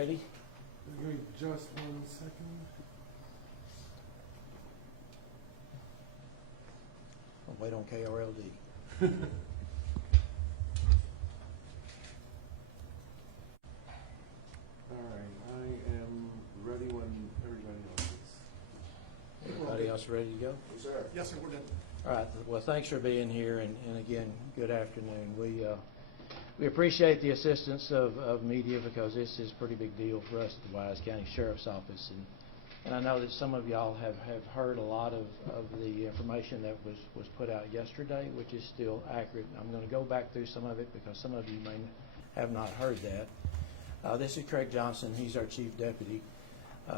ready? Give me just 1 second. I'll wait on KRLD. All right, I am ready when everybody else is. Everybody else ready to go? Yes, sir. Yes, sir, we're done. All right. Well, thanks for being here, and again, good afternoon. We appreciate the assistance of media because this is a pretty big deal for us at the Wise County Sheriff's Office, and I know that some of y'all have heard a lot of the information that was put out yesterday, which is still accurate. I'm going to go back through some of it because some of you may have not heard that. This is Craig Johnson. He's our Chief Deputy.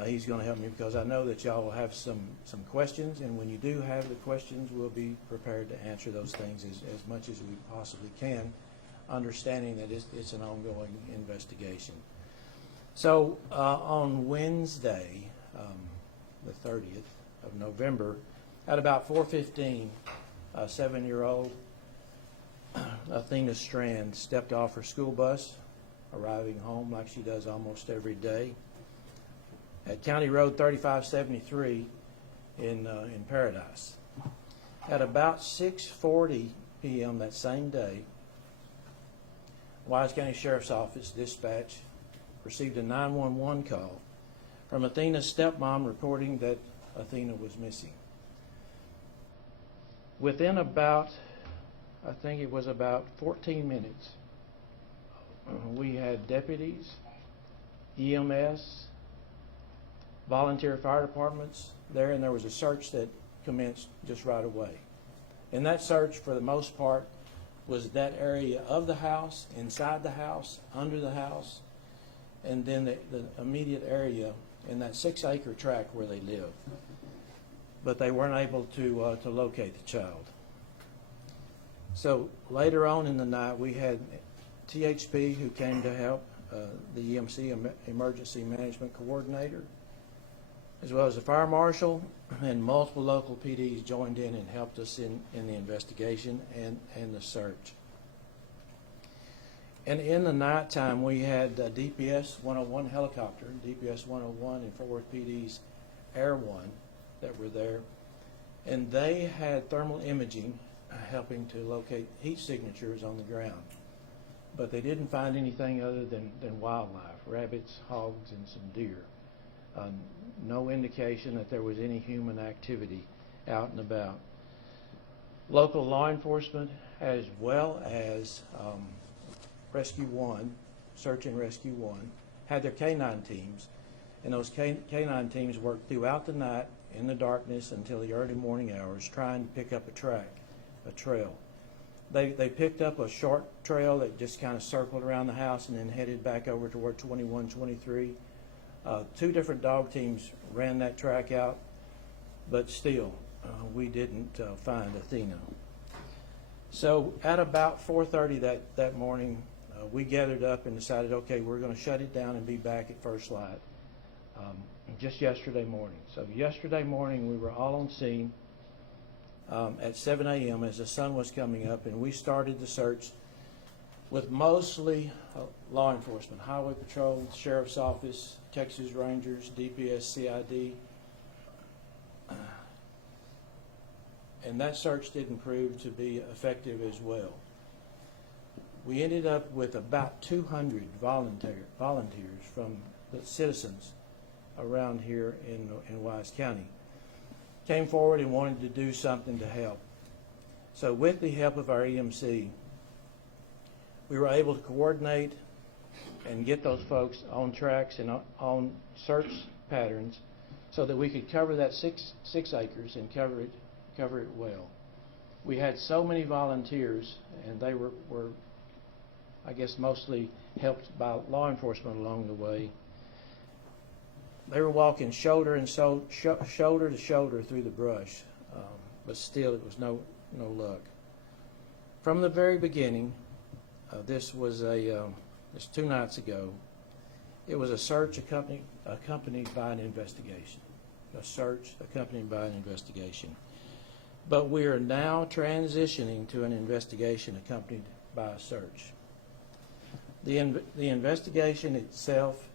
He's going to help me because I know that y'all will have some questions, and when you do have the questions, we'll be prepared to answer those things as much as we possibly can, understanding that it's an ongoing investigation. So on Wednesday, the 30th of November, at about 4:15, a 7-year-old, Athena Strand, stepped off her school bus, arriving home like she does almost every day, at County Road 3573 in Paradise. At about 6:40 p.m. that same day, Wise County Sheriff's Office dispatch received a 911 call from Athena's stepmom reporting that Athena was missing. Within about, I think it was about 14 minutes, we had deputies, EMS, volunteer fire departments there, and there was a search that commenced just right away. And that search, for the most part, was that area of the house, inside the house, under the house, and then the immediate area in that 6-acre tract where they live. But they weren't able to locate the child. So later on in the night, we had THP who came to help, the EMC, Emergency Management Coordinator, as well as the fire marshal, and multiple local PDs joined in and helped us in the investigation and the search. And in the nighttime, we had DPS 101 helicopter, DPS 101 and Fort Worth PD's Air One that were there, and they had thermal imaging helping to locate heat signatures on the ground. But they didn't find anything other than wildlife, rabbits, hogs, and some deer. No indication that there was any human activity out and about. Local law enforcement, as well as Rescue One, Search and Rescue One, had their canine teams, and those canine teams worked throughout the night in the darkness until the early morning hours trying to pick up a trail. They picked up a short trail that just kind of circled around the house and then headed back over toward 2123. 2 different dog teams ran that track out, but still, we didn't find Athena. So at about 4:30 that morning, we gathered up and decided, okay, we're going to shut it down and be back at first light just yesterday morning. So yesterday morning, we were all on scene at 7 a.m. as the sun was coming up, and we started the search with mostly law enforcement, Highway Patrol, Sheriff's Office, Texas Rangers, DPS, CID. And that search didn't prove to be effective as well. We ended up with about 200 volunteers from the citizens around here in Wise County came forward and wanted to do something to help. So with the help of our EMC, we were able to coordinate and get those folks on tracks and on search patterns so that we could cover that six acres and cover it well. We had so many volunteers, and they were I guess mostly helped by law enforcement along the way. They were walking shoulder to shoulder through the brush, but still it was no luck. From the very beginning, this was this 2 nights ago. It was a search accompanied by an investigation. A search accompanied by an investigation. But we are now transitioning to an investigation accompanied by a search. The investigation itself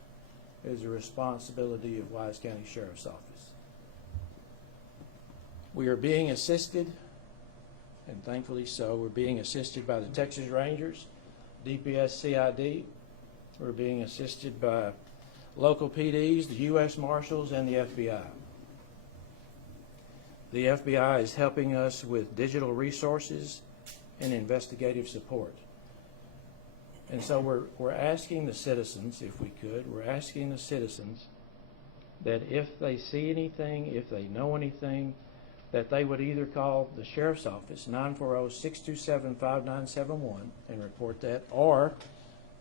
is the responsibility of Wise County Sheriff's Office. We are being assisted, and thankfully so, we're being assisted by the Texas Rangers, DPS CID. We're being assisted by local PDs, the U.S. Marshals, and the FBI. The FBI is helping us with digital resources and investigative support. And so we're asking the citizens, if we could, we're asking the citizens that if they see anything, if they know anything, that they would either call the Sheriff's Office, 940-627-5971, and report that, or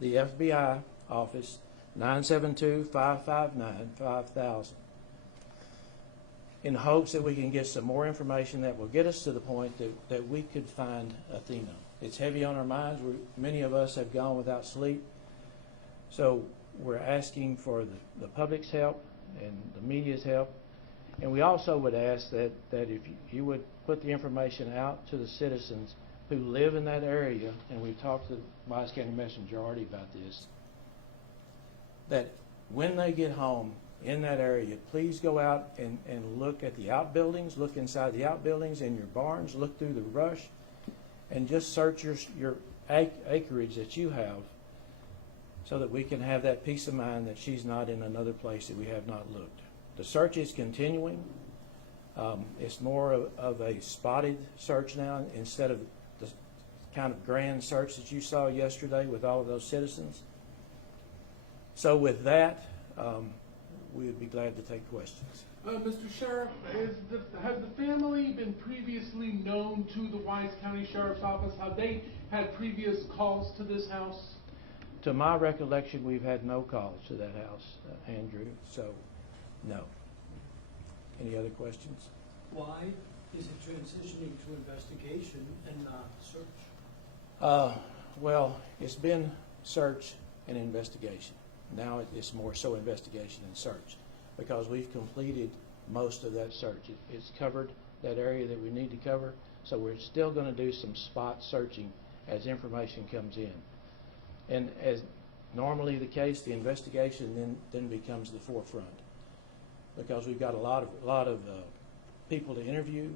the FBI office, 972-559-5000, in hopes that we can get some more information that will get us to the point that we could find Athena. It's heavy on our minds. Many of us have gone without sleep. So we're asking for the public's help and the media's help. And we also would ask that if you would put the information out to the citizens who live in that area, and we've talked to the Wise County Messenger already about this, that when they get home in that area, please go out and look at the outbuildings, look inside the outbuildings and your barns, look through the brush, and just search your acreage that you have so that we can have that peace of mind that she's not in another place that we have not looked. The search is continuing. It's more of a spotted search now instead of the kind of grand search that you saw yesterday with all of those citizens. So with that, we would be glad to take questions. Mr. Sheriff, has the family been previously known to the Wise County Sheriff's Office? Have they had previous calls to this house? To my recollection, we've had no calls to that house, Andrew, so no. Any other questions? Why is it transitioning to investigation and not search? Well, it's been search and investigation. Now it's more so investigation and search because we've completed most of that search. It's covered that area that we need to cover, so we're still going to do some spot searching as information comes in. And as normally the case, the investigation then becomes the forefront because we've got a lot of people to interview.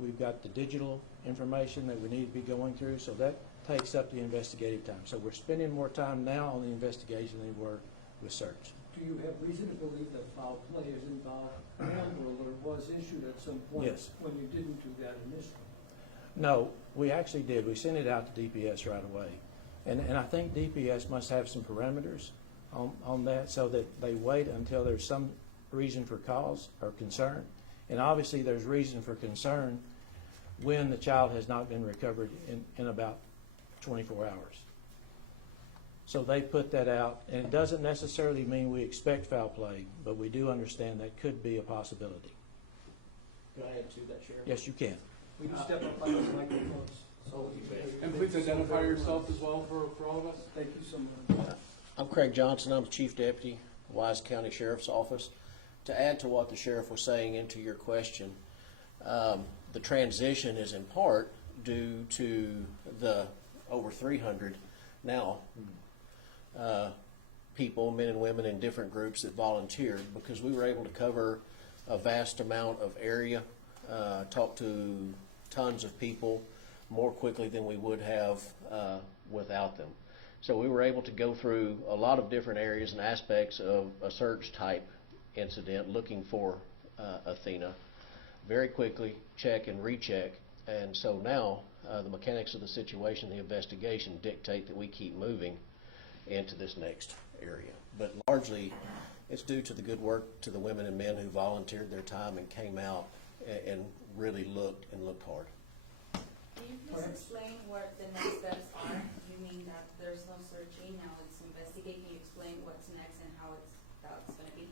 We've got the digital information that we need to be going through, so that takes up the investigative time. So we're spending more time now on the investigation than we were with search. Do you have reason to believe that foul play is involved? Or alert was issued at some point Yes. when you didn't do that initially? No, we actually did. We sent it out to DPS right away. And I think DPS must have some parameters on that so that they wait until there's some reason for cause or concern. And obviously there's reason for concern when the child has not been recovered in about 24 hours. So they put that out, and it doesn't necessarily mean we expect foul play, but we do understand that could be a possibility. Can I add to that, Sheriff? Yes, you can. Will you step up on those microphones? And please identify yourself as well for all of us. Thank you so much. I'm Craig Johnson. I'm the Chief Deputy, Wise County Sheriff's Office. To add to what the Sheriff was saying into your question, the transition is in part due to the over 300 now people, men and women in different groups that volunteered because we were able to cover a vast amount of area, talk to tons of people more quickly than we would have without them. So we were able to go through a lot of different areas and aspects of a search type incident looking for Athena very quickly, check and recheck. And so now the mechanics of the situation, the investigation dictate that we keep moving into this next area. But largely it's due to the good work to the women and men who volunteered their time and came out and really looked hard. Can you please explain what the next steps are? You mean that there's no searching, now it's investigating. Can you explain what's next and how it's going to be?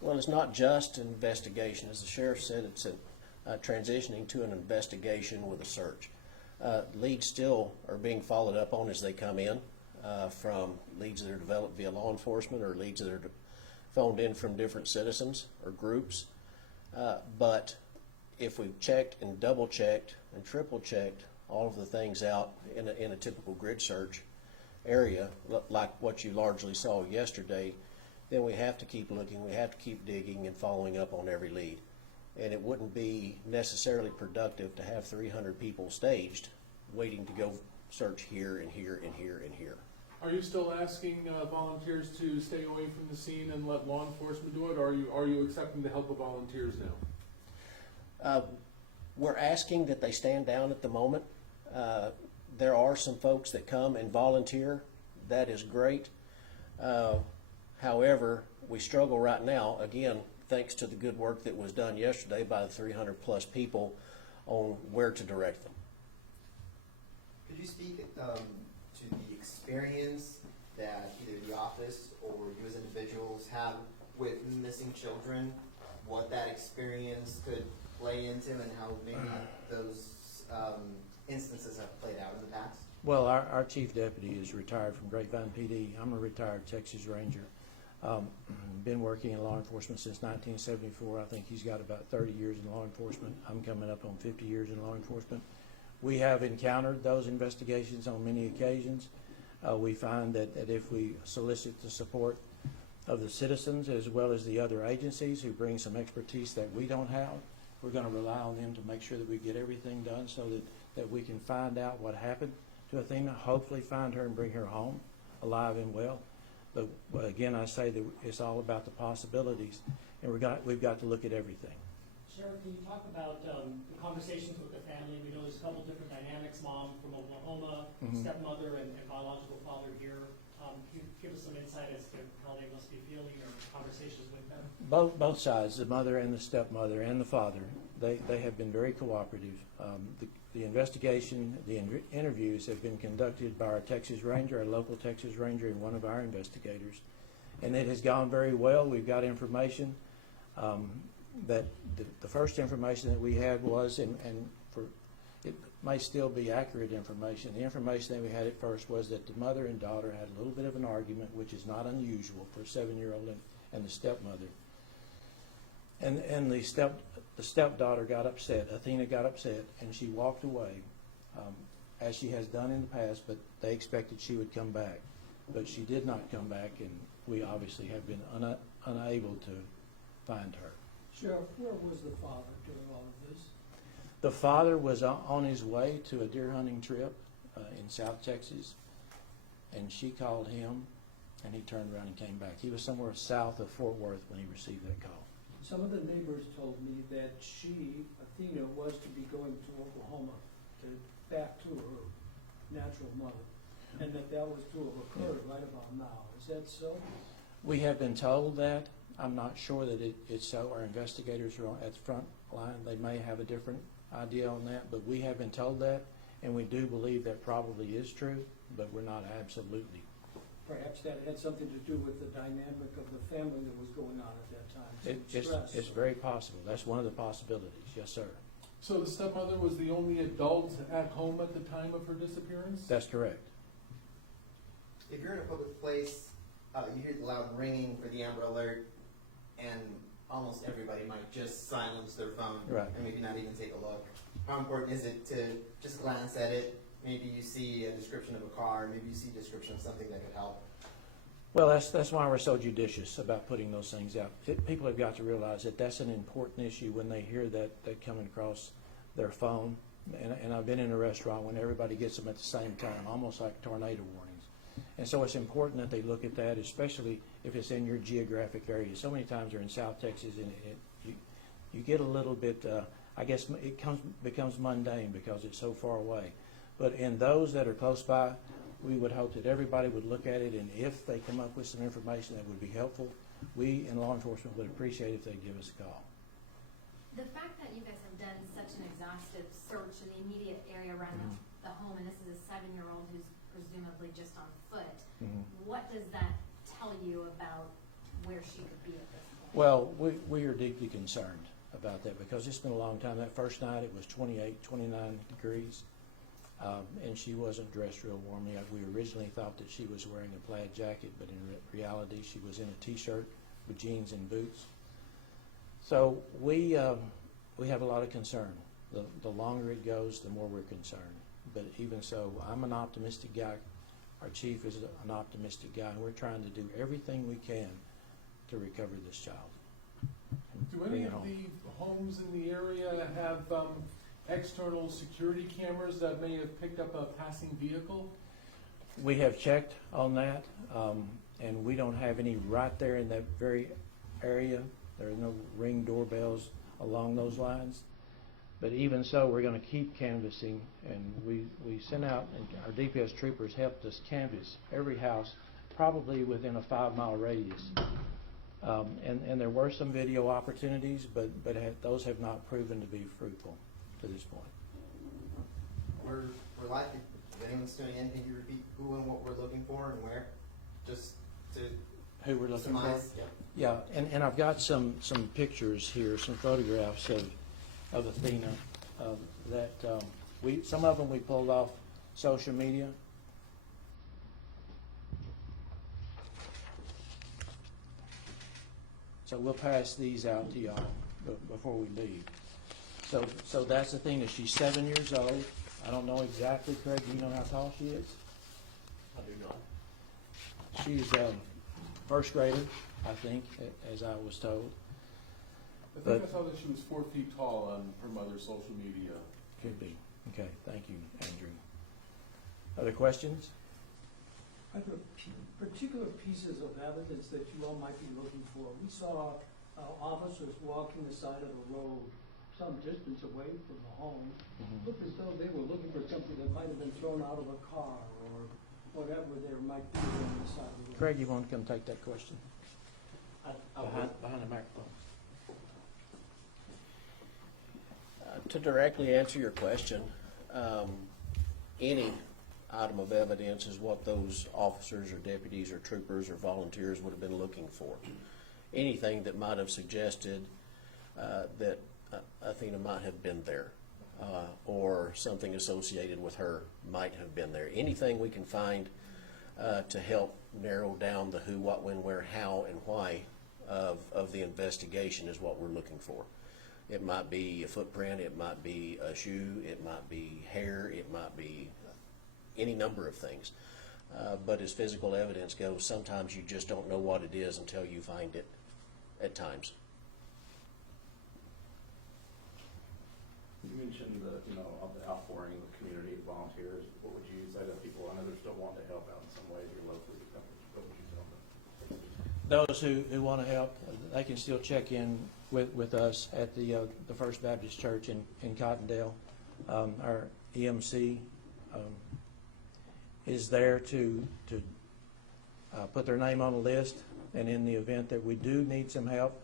Well, it's not just an investigation. As the Sheriff said, it's transitioning to an investigation with a search. Leads still are being followed up on as they come in from leads that are developed via law enforcement or leads that are phoned in from different citizens or groups. But if we've checked and double checked and triple checked all of the things out in a typical grid search area, like what you largely saw yesterday, then we have to keep looking, we have to keep digging and following up on every lead. And it wouldn't be necessarily productive to have 300 people staged waiting to go search here and here and here and here. Are you still asking volunteers to stay away from the scene and let law enforcement do it, or are you accepting the help of volunteers now? We're asking that they stand down at the moment. There are some folks that come and volunteer. That is great. However, we struggle right now, again, thanks to the good work that was done yesterday by the 300 plus people on where to direct them. Could you speak to the experience that either the office or you as individuals have with missing children, what that experience could play into, and how maybe those instances have played out in the past? Well, our chief deputy is retired from Grapevine PD. I'm a retired Texas Ranger. Been working in law enforcement since 1974. I think he's got about 30 years in law enforcement. I'm coming up on 50 years in law enforcement. We have encountered those investigations on many occasions. We find that if we solicit the support of the citizens as well as the other agencies who bring some expertise that we don't have, we're going to rely on them to make sure that we get everything done so that we can find out what happened to Athena, hopefully find her and bring her home alive and well. But again, I say that it's all about the possibilities, and we've got to look at everything. Sheriff, can you talk about the conversations with the family? We know there's a couple different dynamics, mom from Oklahoma, stepmother, and biological father here. Can you give us some insight as to how they must be feeling or conversations with them? Both sides, the mother and the stepmother and the father, they have been very cooperative. The investigation, the interviews have been conducted by our Texas Ranger, our local Texas Ranger, and one of our investigators. And it has gone very well. We've got information that the first information that we had was, and for it may still be accurate information, the information that we had at first was that the mother and daughter had a little bit of an argument, which is not unusual for a 7-year-old and the stepmother. And the stepdaughter got upset. Athena got upset, and she walked away, as she has done in the past, but they expected she would come back. But she did not come back, and we obviously have been unable to find her. Sheriff, where was the father during all of this? The father was on his way to a deer hunting trip in South Texas, and she called him, and he turned around and came back. He was somewhere south of Fort Worth when he received that call. Some of the neighbors told me that Athena, was to be going to Oklahoma, back to her natural mother, and that was to have occurred right about now. Is that so? We have been told that. I'm not sure that it's so. Our investigators are at the front line. They may have a different idea on that, but we have been told that, and we do believe that probably is true, but we're not absolutely. Perhaps that had something to do with the dynamic of the family that was going on at that time. It's very possible. That's one of the possibilities. Yes, sir. So the stepmother was the only adult at home at the time of her disappearance? That's correct. If you're in a public place, you hear the loud ringing for the Amber Alert, and almost everybody might just silence their phone and maybe not even take a look. How important is it to just glance at it? Maybe you see a description of a car, maybe you see a description of something that could help. Well, that's why we're so judicious about putting those things out. People have got to realize that that's an important issue when they hear that coming across their phone. And I've been in a restaurant when everybody gets them at the same time, almost like tornado warnings. And so it's important that they look at that, especially if it's in your geographic area. So many times they're in South Texas, and you get a little bit, I guess it becomes mundane because it's so far away. But in those that are close by, we would hope that everybody would look at it, and if they come up with some information that would be helpful, we in law enforcement would appreciate if they'd give us a call. The fact that you guys have done such an exhaustive search in the immediate area around the home, and this is a 7-year-old who's presumably just on foot, what does that tell you about where she could be at this point? Well, we are deeply concerned about that because it's been a long time. That first night it was 28, 29 degrees. And she wasn't dressed real warmly. We originally thought that she was wearing a plaid jacket, but in reality she was in a t-shirt with jeans and boots. So we have a lot of concern. The longer it goes, the more we're concerned. But even so, I'm an optimistic guy. Our chief is an optimistic guy, and we're trying to do everything we can to recover this child. Do Bring any it of home. the homes in the area have external security cameras that may have picked up a passing vehicle? We have checked on that, and we don't have any right there in that very area. There are no Ring doorbells along those lines. But even so, we're going to keep canvassing, and we sent out, and our DPS troopers helped us canvass every house, probably within a 5-mile radius. And there were some video opportunities, but those have not proven to be fruitful to this point. We're likely, if anyone's doing anything, to repeat who and what we're looking for and where, just to Who we're looking for? surmise. Yeah, and I've got some pictures here, some photographs of Athena, that some of them we pulled off social media. So we'll pass these out to y'all before we leave. So that's Athena. She's 7 years old. I don't know exactly, Craig, do you know how tall she is? I do not. She's first grader, I think, as I was told. I think I saw that she was 4 feet tall on her mother's social media. Could be. Okay, thank you, Andrew. Other questions? Are there particular pieces of evidence that you all might be looking for? We saw officers walking the side of the road some distance away from the home. Looked as though they were looking for something that might have been thrown out of a car or whatever there might be on the side of the road. Craig, you want to come take that question? I Behind the microphone. To directly answer your question, any item of evidence is what those officers or deputies or troopers or volunteers would have been looking for. Anything that might have suggested that Athena might have been there, or something associated with her might have been there. Anything we can find to help narrow down the who, what, when, where, how, and why of the investigation is what we're looking for. It might be a footprint, it might be a shoe, it might be hair, it might be any number of things. But as physical evidence goes, sometimes you just don't know what it is until you find it at times. You mentioned the, of the outpouring of the community volunteers. What would you say to people? I know they're still wanting to help out in some way here locally. What would you tell them? Those who want to help, they can still check in with us at the First Baptist Church in Cottondale. Our EMC is there to put their name on a list, and in the event that we do need some help,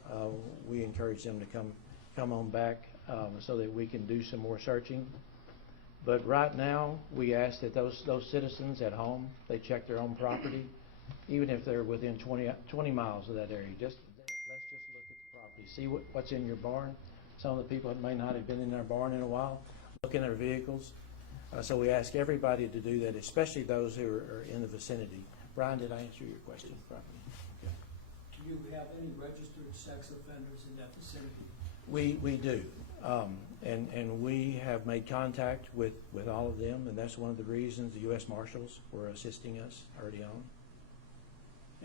we encourage them to come on back so that we can do some more searching. But right now, we ask that those citizens at home, they check their own property, even if they're within 20 miles of that area. Let's just look at the property, see what's in your barn. Some of the people that may not have been in their barn in a while, look in their vehicles. So we ask everybody to do that, especially those who are in the vicinity. Brian, did I answer your question properly? Okay. Do you have any registered sex offenders in that vicinity? We do, and we have made contact with all of them, and that's one of the reasons the U.S. Marshals were assisting us early on.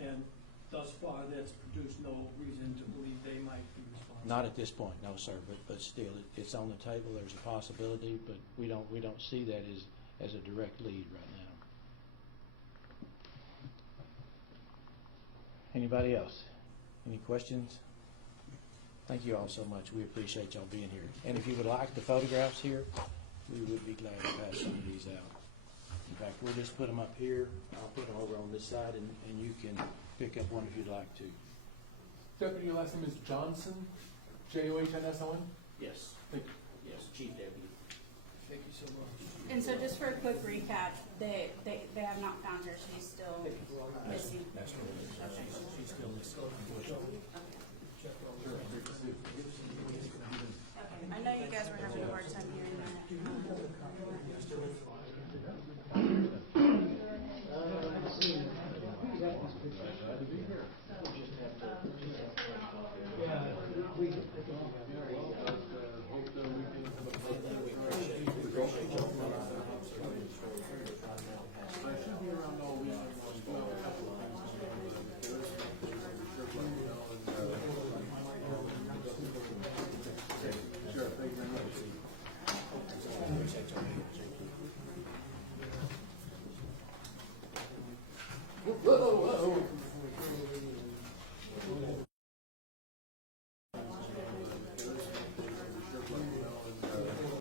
And thus far, that's produced no reason to believe they might be responsible? Not at this point, no, sir, but still, it's on the table. There's a possibility, but we don't see that as a direct lead right now. Anybody else? Any questions? Thank you all so much. We appreciate y'all being here. And if you would like the photographs here, we would be glad to pass some of these out. In fact, we'll just put them up here. I'll put them over on this side, and you can pick up one if you'd like to. Deputy, your last name is Johnson? Johnsson? Yes. Thank you. Yes, Chief Deputy. Thank you so much. And so just for a quick recap, they have not found her, she's still missing. That's what it is. She's still missing.